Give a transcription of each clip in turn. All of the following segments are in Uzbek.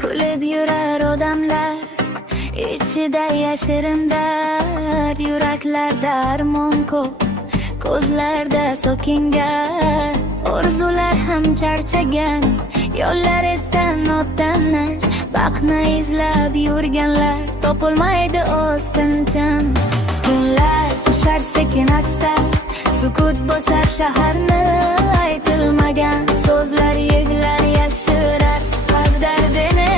Kulib yurar odamlar, ichida yashirin dard. Yuraklarda armon ko'p, ko'zlarda so'kingan. Orzular ham charchagan, yo'llar esa notanish. Baxtni izlab yurganlar topolmaydi ostincham. Kunlar tushar sekin asta, sukut bosar shaharni. Aytilmagan so'zlar yig'lar yashirar qalb dardini.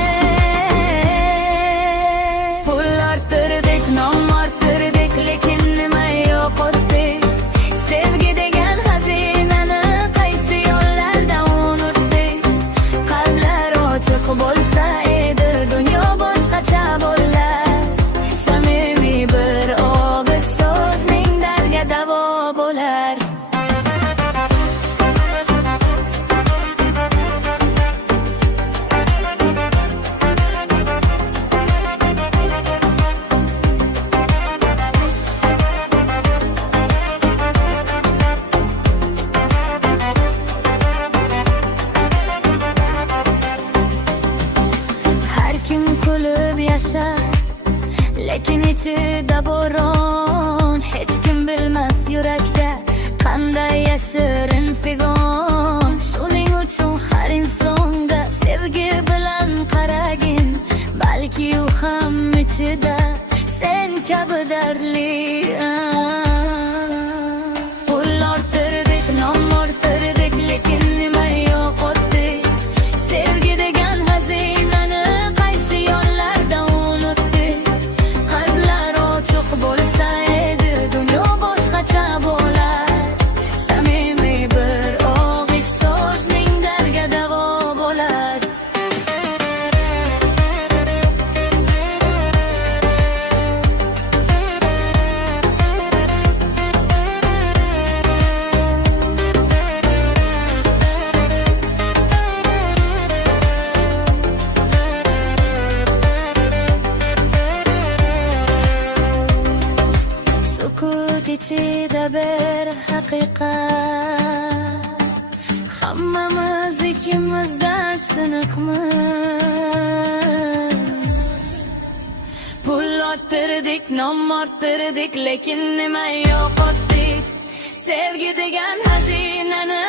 Pul orttirdik, nom orttirdik, lekin nima yo'qotdik? Sevgi degan xazinani qaysi yo'llarda unutdik? Qalblar ochiq bo'lsa edi, dunyo boshqacha bo'lar. Samimiy bir og'iz so'zning dardga davo bo'lar. Kulib yashar, lekin ichida bo'ron. Hech kim bilmas yurakda qanday yashirin figon. Shuning uchun har insonga sevgi bilan qaragin, balki u ham ichida sen kabi dardli. Pul orttirdik, nom orttirdik, lekin nima yo'qotdik? Sevgi degan xazinani qaysi yo'llarda unutdik? Qalblar ochiq bo'lsa edi, dunyo boshqacha bo'lar. Samimiy bir og'iz so'zning dardga davo bo'lar. Sukut ichida bir haqiqat, hammamiz ikkimizdan siniqmiz. Pul orttirdik, nom orttirdik, lekin nima yo'qotdik? Sevgi degan xazinani